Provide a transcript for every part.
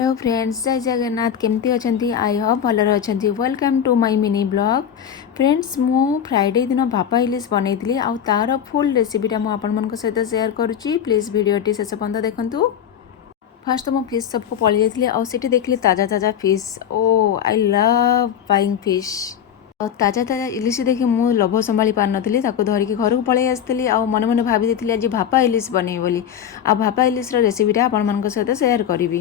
Hello friends, जय जगन्नाथ। केमती अछंती? आई होप भलर अछंती। Welcome to my mini blog. Friends, मु फ्राइडे दिन भापा इलिश बनैली आ तार फुल रेसिपीटा मु आपण मन सहित शेयर करुच्ची। प्लीज वीडियोटी शेष पर्यंत देखंतु। फास्ट तो मु फिश सबको पलि जाइली आ सेठी देखली ताजा ताजा fish. Oh I love buying fish. ଆଉ ତାଜା ତାଜା ଇଲିଶ ଦେଖି ମୁଁ ଲୋଭ ସମ୍ଭାଳି ପାରିନଥିଲି, ତାକୁ ଧରିକି ଘରକୁ ପଳେଇ ଆସିଥିଲି। ଆଉ ମନେ ମନେ ଭାବି ଦେଇଥିଲି ଆଜି ଭାପା ଇଲିଶ ବନେଇବି ବୋଲି। ଆଉ ଭାପା ଇଲିଶର ରେସିପିଟା ଆପଣମାନଙ୍କ ସହିତ ସେୟାର କରିବି।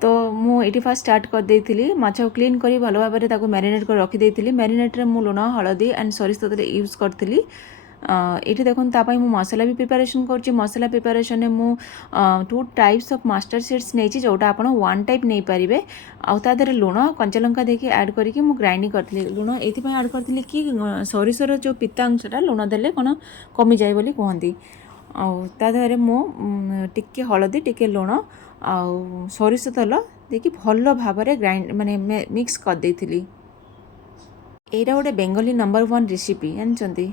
ତ ମୁଁ ଏଇଠି ଫାଷ୍ଟ ଷ୍ଟାର୍ଟ କରିଦେଇଥିଲି। ମାଛକୁ କ୍ଲିନ୍ କରି ଭଲ ଭାବରେ ତାକୁ ମ୍ୟାରିନେଟ୍ କରି ରଖିଦେଇଥିଲି। ମ୍ୟାରିନେଟ୍ରେ ମୁଁ ଲୁଣ, ହଳଦୀ ଆଣ୍ଡ ସୋରିଷ ତେଲ ୟୁଜ୍ କରିଥିଲି। ଏଇଠି ଦେଖନ୍ତୁ ତା ପାଇଁ ମୁଁ ମସଲା ବି ପ୍ରିପାରେସନ୍ କରୁଛି। ମସଲା ପ୍ରିପାରେସନ୍ରେ ମୁଁ 2 ଟାଇପ୍ସ ଅଫ୍ ମାଷ୍ଟର ସିଡ୍ସ ନେଇଛି, ଯେଉଁଟା ଆପଣ 1 ଟାଇପ୍ ନେଇପାରିବେ। ଆଉ ତା ଦେହରେ ଲୁଣ, କଞ୍ଚାଲଙ୍କା ଦେଇକି ଆଡ଼୍ କରିକି ମୁଁ ଗ୍ରାଇଣ୍ଡିଂ କରିଥିଲି। ଲୁଣ ଏଇଥିପାଇଁ ଆଡ଼୍ କରିଥିଲି କି ସୋରିଷର ଯେଉଁ ପିତା ଅଂଶଟା ଲୁଣ ଦେଲେ କ'ଣ କମିଯାଏ ବୋଲି କୁହନ୍ତି। ଆଉ ତା ଦେହରେ ମୁଁ ଟିକେ ହଳଦୀ, ଟିକେ ଲୁଣ ଆଉ ସୋରିଷ ତେଲ ଦେଇକି ଭଲ ଭାବରେ ମାନେ ମିକ୍ସ କରିଦେଇଥିଲି। ଏଇଟା ଗୋଟେ ବେଙ୍ଗଲୀ ନମ୍ବର 1 ରେସିପି, ଜାଣିଛନ୍ତି।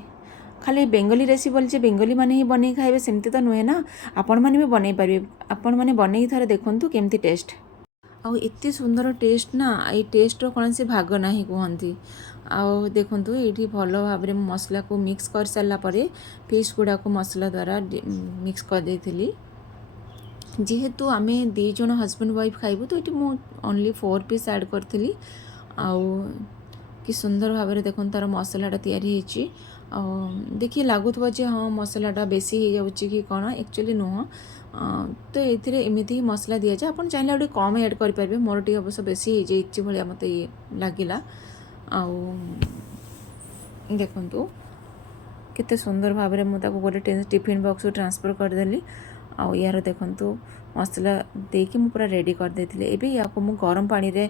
ଖାଲି ବେଙ୍ଗଲୀ ରେସିପି ବୋଲି ଯେ ବେଙ୍ଗଲୀ ମାନେ ହିଁ ବନେଇ ଖାଇବେ ସେମିତି ତ ନୁହେଁ ନା, ଆପଣମାନେ ବି ବନେଇ ପାରିବେ। ଆପଣମାନେ ବନେଇକି ଥରେ ଦେଖନ୍ତୁ କେମିତି ଟେଷ୍ଟ। ଆଉ ଏତେ ସୁନ୍ଦର ଟେଷ୍ଟ ନା, ଏଇ ଟେଷ୍ଟର କୌଣସି ଭାଗ ନାହିଁ କୁହନ୍ତି। ଆଉ ଦେଖନ୍ତୁ ଏଇଠି ଭଲ ଭାବରେ ମୁଁ ମସଲାକୁ ମିକ୍ସ କରିସାରିଲା ପରେ ଫିସ୍ ଗୁଡ଼ାକୁ ମସଲା ଦ୍ୱାରା ମିକ୍ସ କରିଦେଇଥିଲି। ଯେହେତୁ ଆମେ 2 ଜଣ ହଜବେଣ୍ଡ ୱାଇଫ୍ ଖାଇବୁ, ତ ଏଠି ମୁଁ ଓନ୍ଲି 4 ପିସ୍ ଆଡ଼୍ କରିଥିଲି। ଆଉ କି ସୁନ୍ଦର ଭାବରେ ଦେଖନ୍ତୁ ତାର ମସଲାଟା ତିଆରି ହେଇଛି। ଆଉ ଦେଖି ଲାଗୁଥିବ ଯେ ହଁ ମସଲାଟା ବେଶୀ ହେଇଯାଉଛି କି କ'ଣ, ଆକ୍ଚୁଆଲି ନୁହଁ। ତ ଏଥିରେ ଏମିତି ହିଁ ମସଲା ଦିଆଯାଏ। ଆପଣ ଚାହିଁଲେ ଆଉ ଟିକେ କମ୍ ଆଡ଼୍ କରିପାରିବେ। ମୋର ଟିକେ ଅବଶ୍ୟ ବେଶୀ ହେଇଯାଇଛି ଭଳିଆ ମୋତେ ଲାଗିଲା। ଆଉ ଦେଖନ୍ତୁ କେତେ ସୁନ୍ଦର ଭାବରେ ମୁଁ ତାକୁ ଗୋଟେ ଟିଫିନ୍ ବକ୍ସକୁ ଟ୍ରାନ୍ସଫର୍ କରିଦେଲି। ଆଉ ୟାର ଦେଖନ୍ତୁ ମସଲା ଦେଇକି ମୁଁ ପୁରା ରେଡ଼ି କରିଦେଇଥିଲି। ଏବେ ୟାକୁ ମୁଁ ଗରମ ପାଣିରେ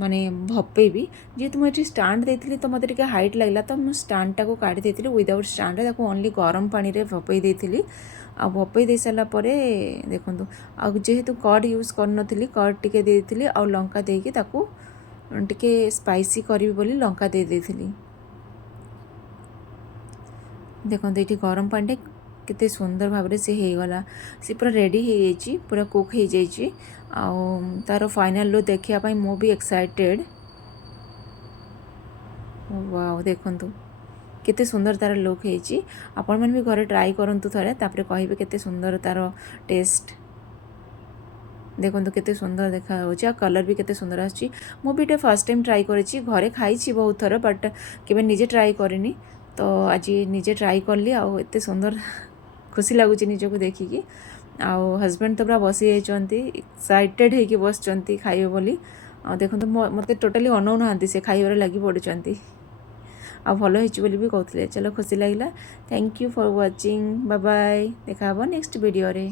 ମାନେ ଭପେଇବି। ଯେହେତୁ ମୁଁ ଏଠି ଷ୍ଟାଣ୍ଡ ଦେଇଥିଲି ତ ମୋତେ ଟିକେ ହାଇଟ୍ ଲାଗିଲା, ତ ମୁଁ ଷ୍ଟାଣ୍ଡଟାକୁ କାଢ଼ି ଦେଇଥିଲି। ୱିଦାଉଟ୍ ଷ୍ଟାଣ୍ଡରେ ତାକୁ ଓନ୍ଲି ଗରମ ପାଣିରେ ଭପେଇ ଦେଇଥିଲି। ଆଉ ଭପେଇ ଦେଇସାରିଲା ପରେ ଦେଖନ୍ତୁ, ଆଉ ଯେହେତୁ କର୍ଡ଼ ୟୁଜ୍ କରିନଥିଲି, କର୍ଡ଼ ଟିକେ ଦେଇଥିଲି ଆଉ ଲଙ୍କା ଦେଇକି ତାକୁ ଟିକେ ସ୍ପାଇସି କରିବି ବୋଲି ଲଙ୍କା ଦେଇଥିଲି। ଦେଖନ୍ତୁ ଏଇଠି ଗରମ ପାଣିଟା କେତେ ସୁନ୍ଦର ଭାବରେ ସେ ହେଇଗଲା। ସେ ପୁରା ରେଡ଼ି ହେଇଯାଇଛି, ପୁରା କୁକ୍ ହେଇଯାଇଛି। ଆଉ ତାର ଫାଇନାଲ୍ ଲୁକ୍ ଦେଖିବା ପାଇଁ ମୁଁ ବି ଏକ୍ସାଇଟେଡ଼୍। ୱାଓ, ଦେଖନ୍ତୁ କେତେ ସୁନ୍ଦର ତାର ଲୁକ୍ ହେଇଛି। ଆପଣମାନେ ବି ଘରେ ଟ୍ରାଏ କରନ୍ତୁ ଥରେ, ତାପରେ କହିବେ କେତେ ସୁନ୍ଦର ତାର ଟେଷ୍ଟ। ଦେଖନ୍ତୁ କେତେ ସୁନ୍ଦର ଦେଖାଯାଉଛି, ଆଉ କଲର୍ ବି କେତେ ସୁନ୍ଦର ଆସୁଛି। ମୁଁ ବି ଏଇଟା ଫାର୍ଷ୍ଟ ଟାଇମ୍ ଟ୍ରାଏ କରିଛି। ଘରେ ଖାଇଛି ବହୁତ ଥର, ବଟ୍ କେବେ ନିଜେ ଟ୍ରାଏ କରିନି। ତ ଆଜି ନିଜେ ଟ୍ରାଏ କଲି, ଆଉ ଏତେ ସୁନ୍ଦର ଖୁସି ଲାଗୁଛି ନିଜକୁ ଦେଖିକି। ଆଉ ହଜବେଣ୍ଡ ତ ପୁରା ବସିଯାଇଛନ୍ତି, ଏକ୍ସାଇଟେଡ଼୍ ହେଇକି ବସିଛନ୍ତି ଖାଇବେ ବୋଲି। ଆଉ ଦେଖନ୍ତୁ ମୋତେ ଟୋଟାଲି ଅନଉନାହାନ୍ତି, ସେ ଖାଇବାରେ ଲାଗି ପଡ଼ିଛନ୍ତି। ଆଉ ଭଲ ହେଇଛି ବୋଲି ବି କହୁଥିଲେ। ଚାଲ, ଖୁସି ଲାଗିଲା। Thank you for watching. Bye bye. ଦେଖା ହେବ ନେକ୍ସଟ ଭିଡ଼ିଓରେ।